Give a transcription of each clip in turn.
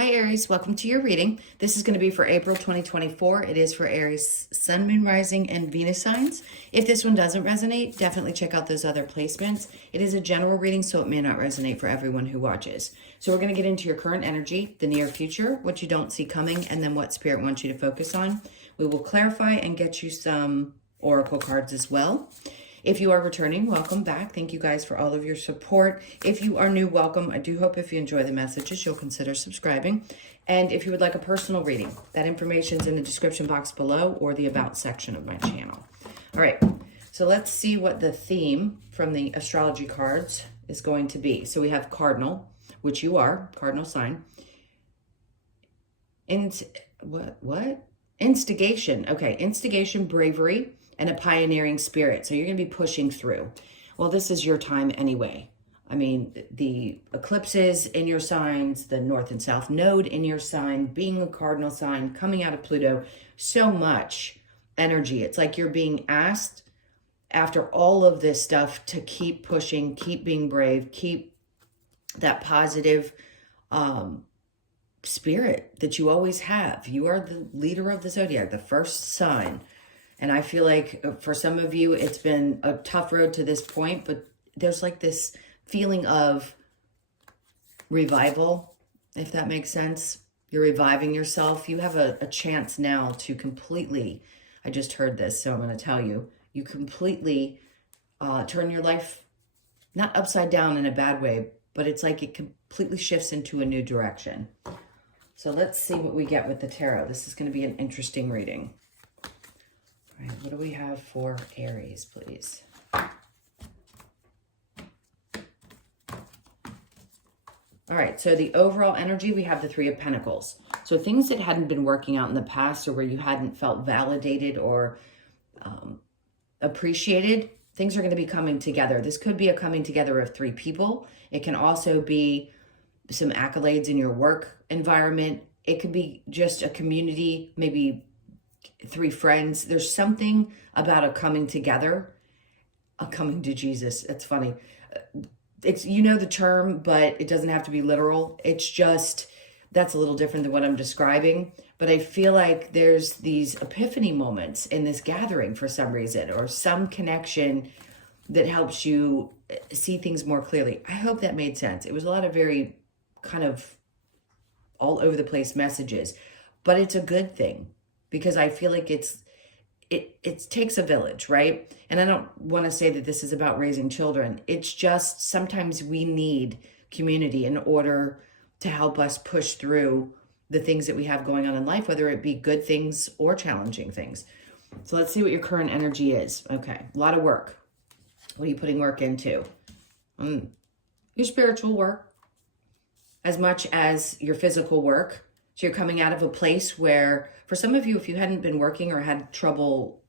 Hi Aries, welcome to your reading. This is going to be for April 2024. It is for Aries, Sun, Moon, Rising, and Venus signs. If this one doesn't resonate, definitely check out those other placements. It is a general reading, so it may not resonate for everyone who watches. So we're going to get into your current energy, the near future, what you don't see coming, and then what Spirit wants you to focus on. We will clarify and get you some oracle cards as well. If you are returning, welcome back. Thank you guys for all of your support. If you are new, welcome. I do hope if you enjoy the messages, you'll consider subscribing. And if you would like a personal reading, that information is in the description box below or the About section of my channel. All right, so let's see what the theme from the astrology cards is going to be. So we have Cardinal, which you are, Cardinal sign. What? Instigation. Okay, instigation, bravery, and a pioneering spirit. So you're going to be pushing through. Well, this is your time anyway. I mean, the eclipses in your signs, the North and South Node in your sign, being a cardinal sign, coming out of Pluto, so much energy. It's like you're being asked after all of this stuff to keep pushing, keep being brave, keep that positive spirit that you always have. You are the leader of the zodiac, the first sign. And I feel like for some of you, it's been a tough road to this point, but there's like this feeling of revival, if that makes sense. You're reviving yourself. You have a chance now to completely, I just heard this, so I'm going to tell you, you completely turn your life, not upside down in a bad way, but it's like it completely shifts into a new direction. So let's see what we get with the tarot. This is going to be an interesting reading. All right, what do we have for Aries, please? All right, so the overall energy, we have the Three of Pentacles. So things that hadn't been working out in the past or where you hadn't felt validated or appreciated, things are going to be coming together. This could be a coming together of three people. It can also be some accolades in your work environment. It could be just a community, maybe three friends. There's something about a coming together, a coming to Jesus. It's funny. It's, you know the term, but it doesn't have to be literal. It's just, that's a little different than what I'm describing. But I feel like there's these epiphany moments in this gathering for some reason, or some connection that helps you see things more clearly. I hope that made sense. It was a lot of very kind of all over the place messages, but it's a good thing because I feel like it takes a village, right? And I don't want to say that this is about raising children. It's just sometimes we need community in order to help us push through the things that we have going on in life, whether it be good things or challenging things. So let's see what your current energy is. Okay, a lot of work. What are you putting work into? Your spiritual work, as much as your physical work. So you're coming out of a place where, for some of you, if you hadn't been working or had trouble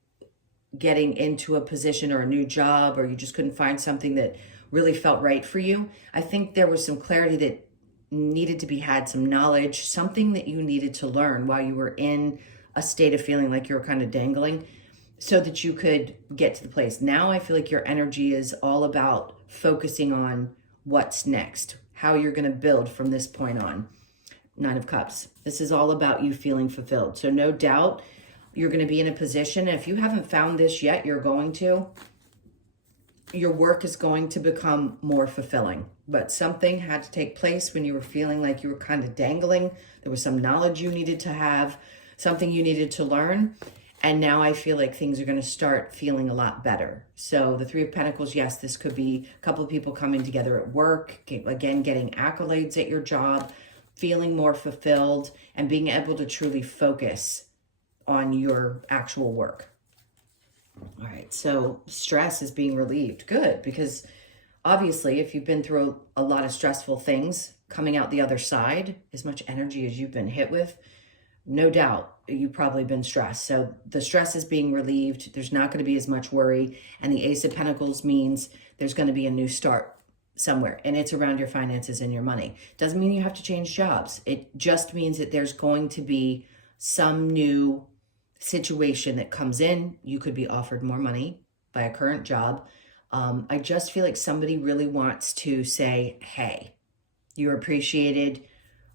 getting into a position or a new job, or you just couldn't find something that really felt right for you, I think there was some clarity that needed to be had, some knowledge, something that you needed to learn while you were in a state of feeling like you were kind of dangling, so that you could get to the place. Now I feel like your energy is all about focusing on what's next, how you're going to build from this point on. Nine of Cups. This is all about you feeling fulfilled. So no doubt you're going to be in a position, and if you haven't found this yet, you're going to. Your work is going to become more fulfilling. But something had to take place when you were feeling like you were kind of dangling. There was some knowledge you needed to have, something you needed to learn. And now I feel like things are going to start feeling a lot better. So the Three of Pentacles, yes, this could be a couple of people coming together at work, again, getting accolades at your job, feeling more fulfilled, and being able to truly focus on your actual work. All right, so stress is being relieved. Good, because obviously if you've been through a lot of stressful things, coming out the other side, as much energy as you've been hit with, no doubt you've probably been stressed. So the stress is being relieved. There's not going to be as much worry. And the Ace of Pentacles means there's going to be a new start somewhere, and it's around your finances and your money. Doesn't mean you have to change jobs. It just means that there's going to be some new situation that comes in. You could be offered more money by a current job. I just feel like somebody really wants to say, hey, you're appreciated.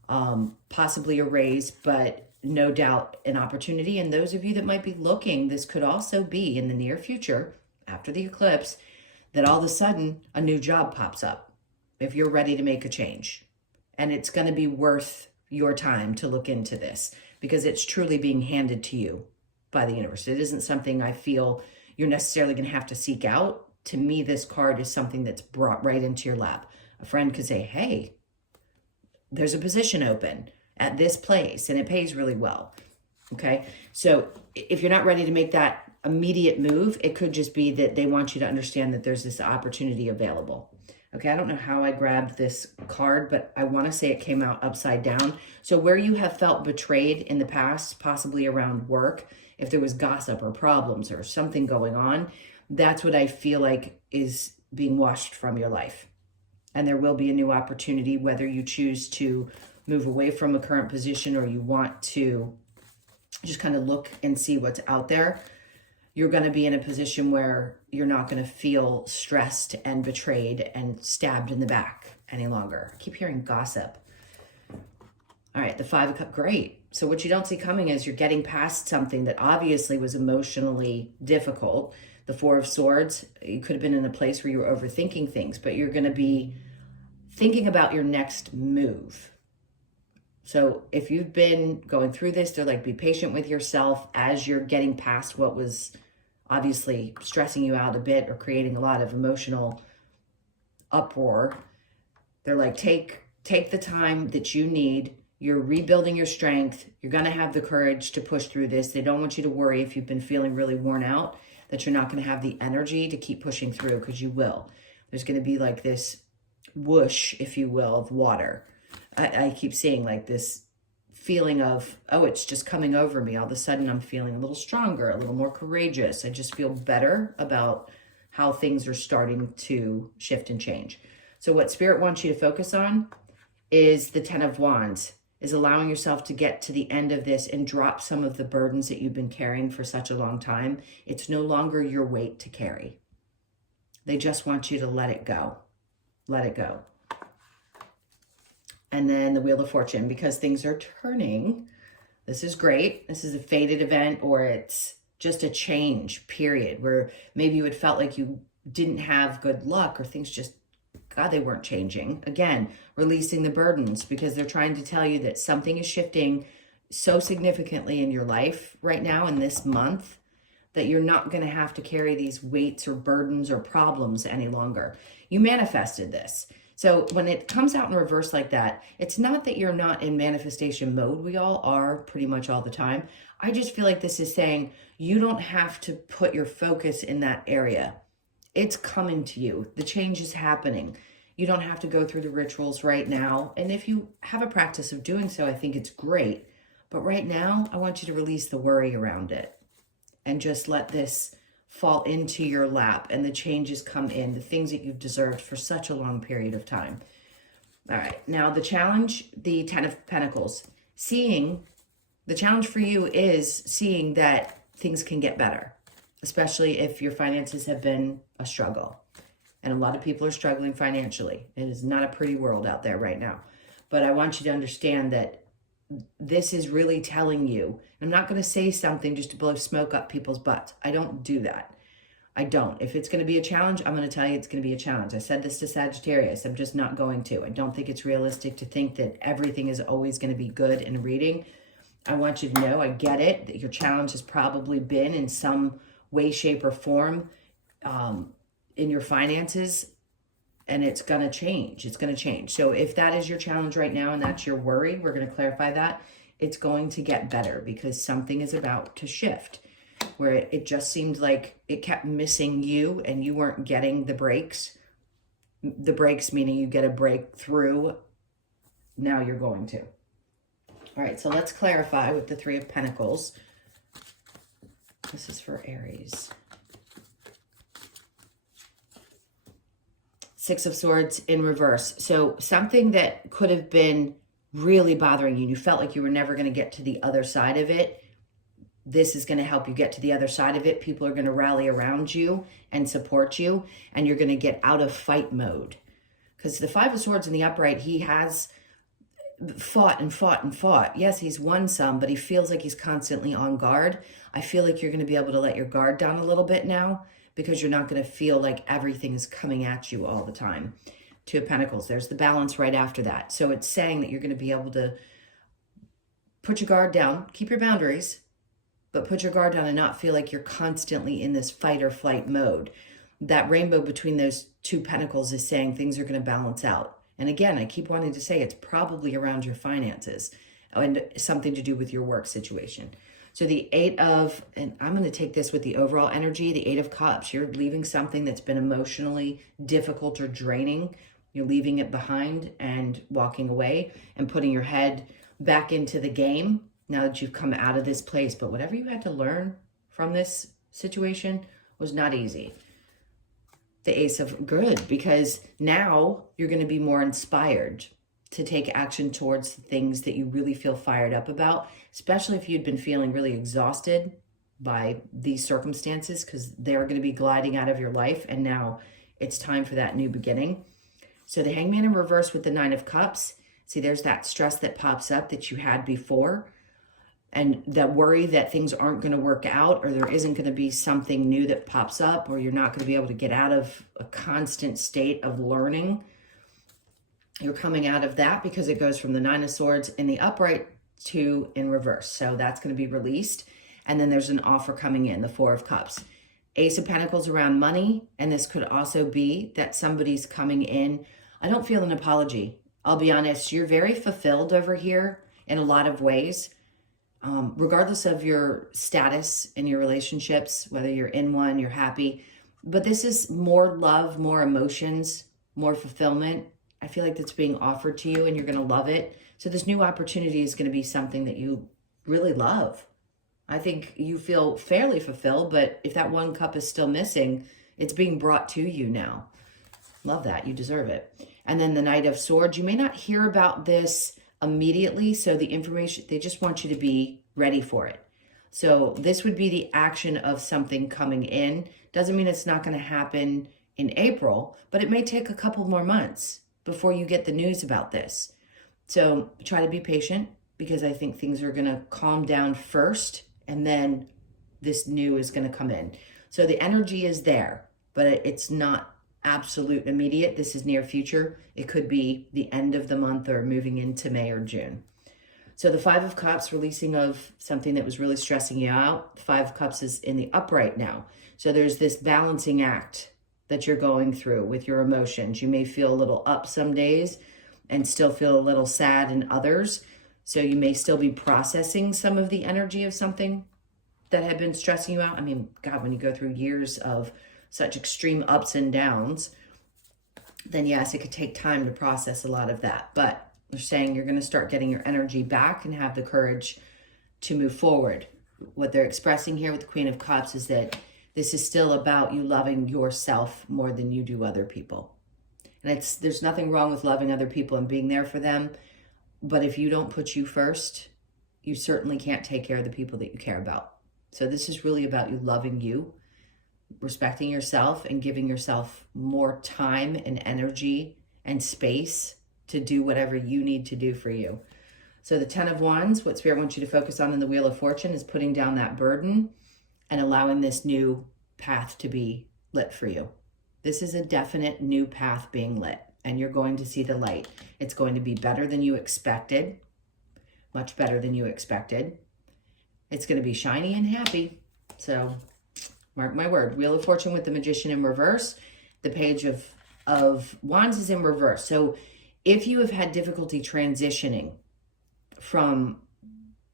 possibly a raise, but no doubt an opportunity. And those of you that might be looking, this could also be in the near future, after the eclipse, that all of a sudden a new job pops up if you're ready to make a change. And it's going to be worth your time to look into this because it's truly being handed to you by the universe. It isn't something I feel you're necessarily going to have to seek out. To me, this card is something that's brought right into your lap. A friend could say, hey, there's a position open at this place and it pays really well. Okay. So if you're not ready to make that immediate move, it could just be that they want you to understand that there's this opportunity available. Okay. I don't know how I grabbed this card, but I want to say it came out upside down. So where you have felt betrayed in the past, possibly around work, if there was gossip or problems or something going on, that's what I feel like is being washed from your life. And there will be a new opportunity, whether you choose to move away from a current position or you want to just kind of look and see what's out there. You're going to be in a position where you're not going to feel stressed and betrayed and stabbed in the back any longer. I keep hearing gossip. All right, the 5 of Cups, great. So what you don't see coming is you're getting past something that obviously was emotionally difficult. The 4 of Swords, you could have been in a place where you were overthinking things, but you're going to be thinking about your next move. So if you've been going through this, they're like, be patient with yourself as you're getting past what was obviously stressing you out a bit or creating a lot of emotional uproar. They're like, take the time that you need. You're rebuilding your strength. You're going to have the courage to push through this. They don't want you to worry if you've been feeling really worn out, that you're not going to have the energy to keep pushing through, because you will. There's going to be like this whoosh, if you will, of water. I keep seeing like this feeling of, oh, it's just coming over me. All of a sudden I'm feeling a little stronger, a little more courageous. I just feel better about how things are starting to shift and change. So what Spirit wants you to focus on is the 10 of Wands, is allowing yourself to get to the end of this and drop some of the burdens that you've been carrying for such a long time. It's no longer your weight to carry. They just want you to let it go. Let it go. And then the Wheel of Fortune, because things are turning. This is great. This is a fated event, or it's just a change, period, where maybe you had felt like you didn't have good luck or things just, God, they weren't changing. Again, releasing the burdens, because they're trying to tell you that something is shifting so significantly in your life right now in this month that you're not going to have to carry these weights or burdens or problems any longer. You manifested this. So when it comes out in reverse like that, it's not that you're not in manifestation mode. We all are pretty much all the time. I just feel like this is saying you don't have to put your focus in that area. It's coming to you. The change is happening. You don't have to go through the rituals right now. And if you have a practice of doing so, I think it's great. But right now, I want you to release the worry around it and just let this fall into your lap and the changes come in, the things that you've deserved for such a long period of time. All right, now the challenge, the 10 of Pentacles. The challenge for you is seeing that things can get better, especially if your finances have been a struggle. And a lot of people are struggling financially. It is not a pretty world out there right now. But I want you to understand that this is really telling you, I'm not going to say something just to blow smoke up people's butts. I don't do that. I don't. If it's going to be a challenge, I'm going to tell you it's going to be a challenge. I said this to Sagittarius. I'm just not going to. I don't think it's realistic to think that everything is always going to be good in a reading. I want you to know, I get it, that your challenge has probably been in some way, shape, or form in your finances, and it's going to change. It's going to change. So if that is your challenge right now and that's your worry, we're going to clarify that. It's going to get better because something is about to shift, where it just seemed like it kept missing you and you weren't getting the breaks. The breaks meaning you get a breakthrough. Now you're going to. All right, so let's clarify with the 3 of Pentacles. This is for Aries. 6 of Swords in reverse. So something that could have been really bothering you, you felt like you were never going to get to the other side of it. This is going to help you get to the other side of it. People are going to rally around you and support you, and you're going to get out of fight mode. Because the 5 of Swords in the upright, he has fought and fought and fought. Yes, he's won some, but he feels like he's constantly on guard. I feel like you're going to be able to let your guard down a little bit now because you're not going to feel like everything is coming at you all the time. Two of Pentacles, there's the balance right after that. So it's saying that you're going to be able to put your guard down, keep your boundaries, but put your guard down and not feel like you're constantly in this fight or flight mode. That rainbow between those two pentacles is saying things are going to balance out. And again, I keep wanting to say it's probably around your finances and something to do with your work situation. So the Eight of, and I'm going to take this with the overall energy, the Eight of Cups. You're leaving something that's been emotionally difficult or draining. You're leaving it behind and walking away and putting your head back into the game now that you've come out of this place. But whatever you had to learn from this situation was not easy. The Ace of, good, because now you're going to be more inspired to take action towards the things that you really feel fired up about, especially if you'd been feeling really exhausted by these circumstances, because they're going to be gliding out of your life, and now it's time for that new beginning. So the Hangman in reverse with the Nine of Cups. See, there's that stress that pops up that you had before, and that worry that things aren't going to work out, or there isn't going to be something new that pops up, or you're not going to be able to get out of a constant state of learning. You're coming out of that because it goes from the Nine of Swords in the upright to in reverse. So that's going to be released. And then there's an offer coming in, the Four of Cups. Ace of Pentacles around money. And this could also be that somebody's coming in. I don't feel an apology. I'll be honest. You're very fulfilled over here in a lot of ways. Regardless of your status in your relationships, whether you're in one, you're happy. But this is more love, more emotions, more fulfillment. I feel like that's being offered to you and you're going to love it. So this new opportunity is going to be something that you really love. I think you feel fairly fulfilled, but if that one cup is still missing, it's being brought to you now. Love that. You deserve it. And then the Knight of Swords. You may not hear about this immediately, so the information, they just want you to be ready for it. So this would be the action of something coming in. Doesn't mean it's not going to happen in April, but it may take a couple more months before you get the news about this. So try to be patient, because I think things are going to calm down first, and then this new is going to come in. So the energy is there, but it's not absolute immediate. This is near future. It could be the end of the month or moving into May or June. So the Five of Cups, releasing of something that was really stressing you out. The Five of Cups is in the upright now. So there's this balancing act that you're going through with your emotions. You may feel a little up some days and still feel a little sad in others. So you may still be processing some of the energy of something that had been stressing you out. I mean, God, when you go through years of such extreme ups and downs, then yes, it could take time to process a lot of that. But they're saying you're going to start getting your energy back and have the courage to move forward. What they're expressing here with the Queen of Cups is that this is still about you loving yourself more than you do other people. And there's nothing wrong with loving other people and being there for them. But if you don't put you first, you certainly can't take care of the people that you care about. So this is really about you loving you, respecting yourself, and giving yourself more time and energy and space to do whatever you need to do for you. So the Ten of Wands, what Spirit wants you to focus on in the Wheel of Fortune is putting down that burden and allowing this new path to be lit for you. This is a definite new path being lit, and you're going to see the light. It's going to be better than you expected, much better than you expected. It's going to be shiny and happy. So mark my word. Wheel of Fortune with the Magician in reverse. The Page of Wands is in reverse. So if you have had difficulty transitioning from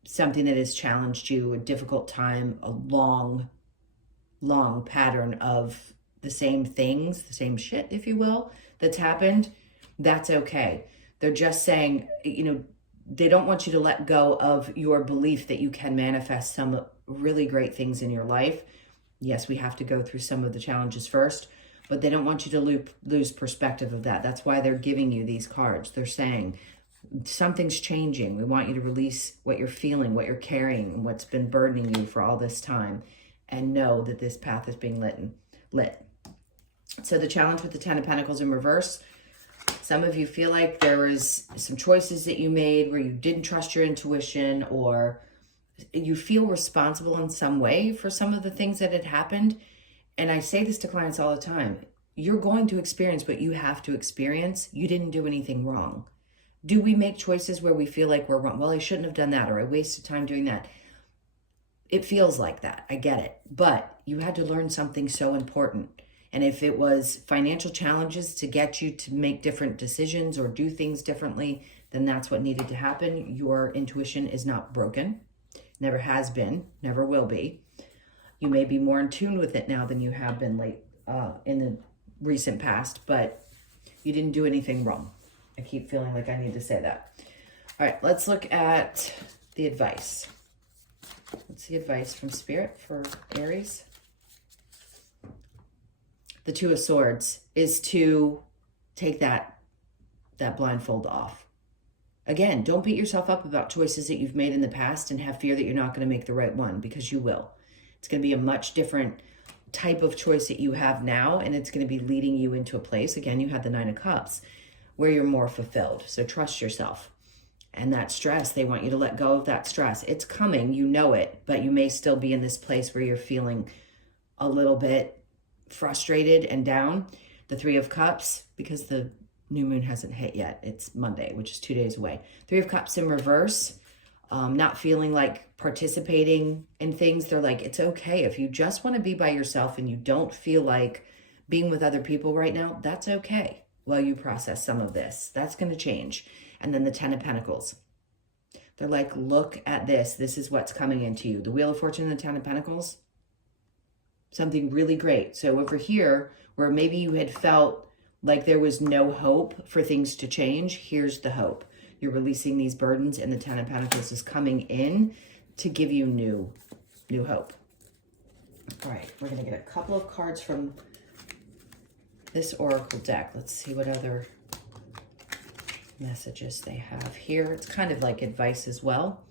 something that has challenged you, a difficult time, a long pattern of the same things, the same shit, if you will, that's happened, that's okay. They're just saying, they don't want you to let go of your belief that you can manifest some really great things in your life. Yes, we have to go through some of the challenges first, but they don't want you to lose perspective of that. That's why they're giving you these cards. They're saying, something's changing. We want you to release what you're feeling, what you're carrying, what's been burdening you for all this time, and know that this path is being lit. So the challenge with the Ten of Pentacles in reverse, Some of you feel like there was some choices that you made where you didn't trust your intuition, or you feel responsible in some way for some of the things that had happened. And I say this to clients all the time. You're going to experience what you have to experience. You didn't do anything wrong. Do we make choices where we feel like we're wrong? Well, I shouldn't have done that, or I wasted time doing that. It feels like that. I get it. But you had to learn something so important. And if it was financial challenges to get you to make different decisions or do things differently, then that's what needed to happen. Your intuition is not broken. Never has been, never will be. You may be more in tune with it now than you have been in the recent past, but you didn't do anything wrong. I keep feeling like I need to say that. All right, let's look at the advice. What's the advice from Spirit for Aries? The Two of Swords is to take that blindfold off. Again, don't beat yourself up about choices that you've made in the past and have fear that you're not going to make the right one, because you will. It's going to be a much different type of choice that you have now, and it's going to be leading you into a place. Again, you had the Nine of Cups where you're more fulfilled. So trust yourself. And that stress, they want you to let go of that stress. It's coming, you know it, but you may still be in this place where you're feeling a little bit frustrated and down. The Three of Cups, because the new moon hasn't hit yet. It's Monday, which is 2 days away. Three of Cups in reverse, not feeling like participating in things. They're like, it's okay. If you just want to be by yourself and you don't feel like being with other people right now, that's okay. While you process some of this, that's going to change. And then the Ten of Pentacles. They're like, look at this. This is what's coming into you. The Wheel of Fortune and the Ten of Pentacles. Something really great. So over here, where maybe you had felt like there was no hope for things to change, here's the hope. You're releasing these burdens, and the Ten of Pentacles is coming in to give you new hope. All right, we're going to get a couple of cards from this oracle deck. Let's see what other messages they have here. It's kind of like advice as well.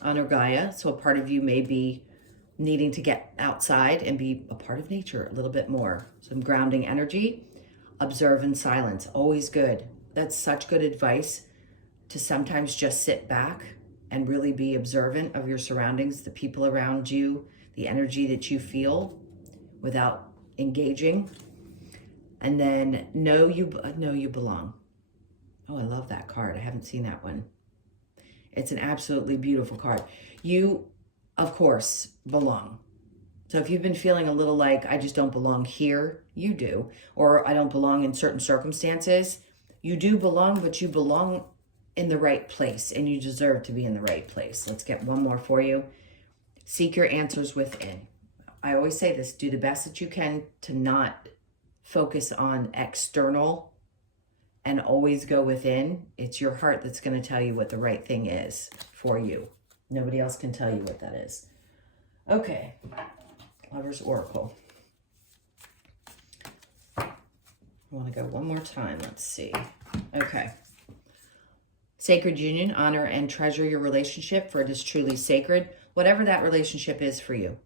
Honor Gaia. So a part of you may be needing to get outside and be a part of nature a little bit more. Some grounding energy. Observe in silence. Always good. That's such good advice, to sometimes just sit back and really be observant of your surroundings, the people around you, the energy that you feel without engaging. And then know you belong. Oh, I love that card. I haven't seen that one. It's an absolutely beautiful card. You, of course, belong. So if you've been feeling a little like, I just don't belong here, you do. Or I don't belong in certain circumstances, you do belong, but you belong in the right place, and you deserve to be in the right place. Let's get one more for you. Seek your answers within. I always say this, do the best that you can to not focus on external and always go within. It's your heart that's going to tell you what the right thing is for you. Nobody else can tell you what that is. Okay, Lover's Oracle. I want to go one more time. Let's see. Okay. Sacred union, honor and treasure your relationship, for it is truly sacred, whatever that relationship is for you.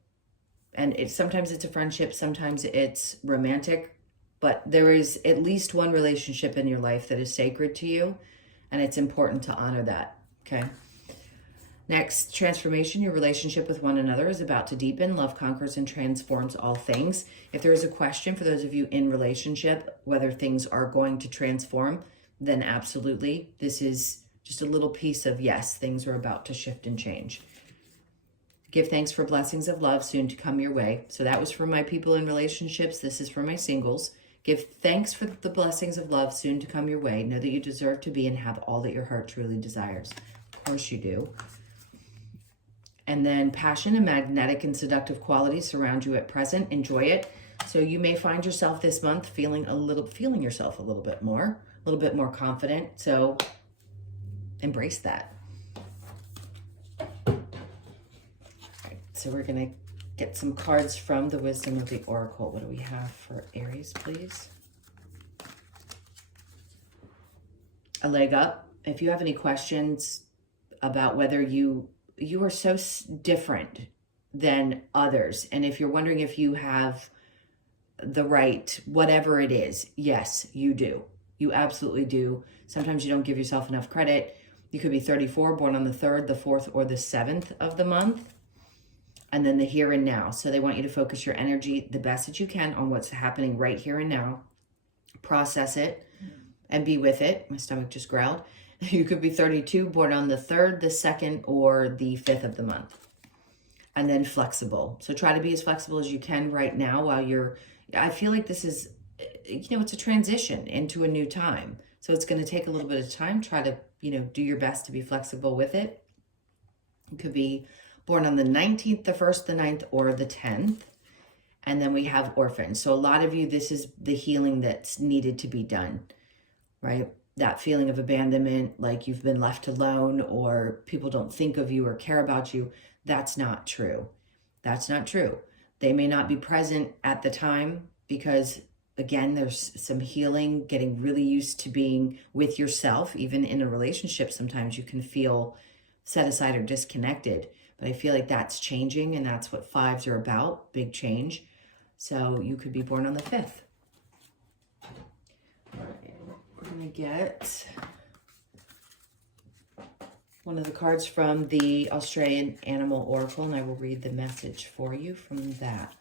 And sometimes it's a friendship, sometimes it's romantic, but there is at least one relationship in your life that is sacred to you, and it's important to honor that, okay? Next, transformation. Your relationship with one another is about to deepen. Love conquers and transforms all things. If there is a question for those of you in relationship, whether things are going to transform, then absolutely. This is just a little piece of yes, things are about to shift and change. Give thanks for blessings of love soon to come your way. So that was for my people in relationships. This is for my singles. Give thanks for the blessings of love soon to come your way. Know that you deserve to be and have all that your heart truly desires. Of course you do. And then passion and magnetic and seductive qualities surround you at present. Enjoy it. So you may find yourself this month feeling yourself a little bit more confident. So embrace that. All right, so we're going to get some cards from the Wisdom of the Oracle. What do we have for Aries, please? A leg up. If you have any questions about whether you are so different than others, and if you're wondering if you have the right, whatever it is, yes, you do. You absolutely do. Sometimes you don't give yourself enough credit. You could be 34, born on the 3rd, the 4th, or the 7th of the month. And then the here and now. So they want you to focus your energy the best that you can on what's happening right here and now. Process it and be with it. My stomach just growled. You could be 32, born on the 3rd, the 2nd, or the 5th of the month. And then flexible. So try to be as flexible as you can right now while you're, I feel like this is, it's a transition into a new time. So it's going to take a little bit of time. Try to, do your best to be flexible with it. You could be born on the 19th, the 1st, the 9th, or the 10th. And then we have orphans. So a lot of you, this is the healing that's needed to be done, right? That feeling of abandonment, like you've been left alone or people don't think of you or care about you. That's not true. That's not true. They may not be present at the time because, again, there's some healing, getting really used to being with yourself. Even in a relationship, sometimes you can feel set aside or disconnected. But I feel like that's changing, and that's what 5s are about, big change. So you could be born on the 5th. All right, we're going to get one of the cards from the Australian Animal Oracle, and I will read the message for you from that.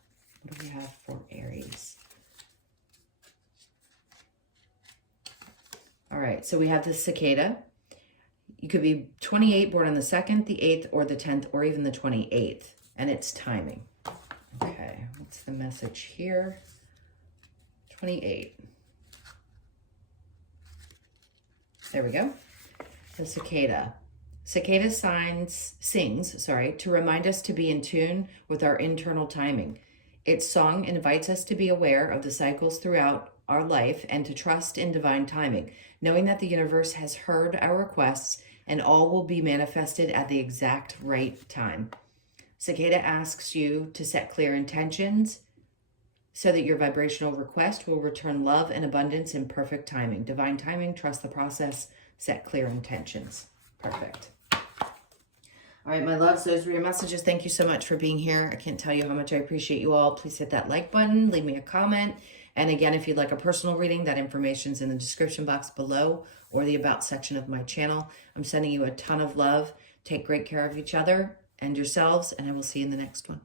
What do we have for Aries? All right, so we have the cicada. You could be 28, born on the 2nd, the 8th, or the 10th, or even the 28th, and it's timing. Okay, what's the message here? 28. There we go. The cicada. Cicada sings to remind us to be in tune with our internal timing. Its song invites us to be aware of the cycles throughout our life and to trust in divine timing, knowing that the universe has heard our requests and all will be manifested at the exact right time. Cicada asks you to set clear intentions so that your vibrational request will return love and abundance in perfect timing. Divine timing, trust the process, set clear intentions. Perfect. All right, my loves, those were your messages. Thank you so much for being here. I can't tell you how much I appreciate you all. Please hit that like button, leave me a comment. And again, if you'd like a personal reading, that information's in the description box below or the About section of my channel. I'm sending you a ton of love. Take great care of each other and yourselves, and I will see you in the next one.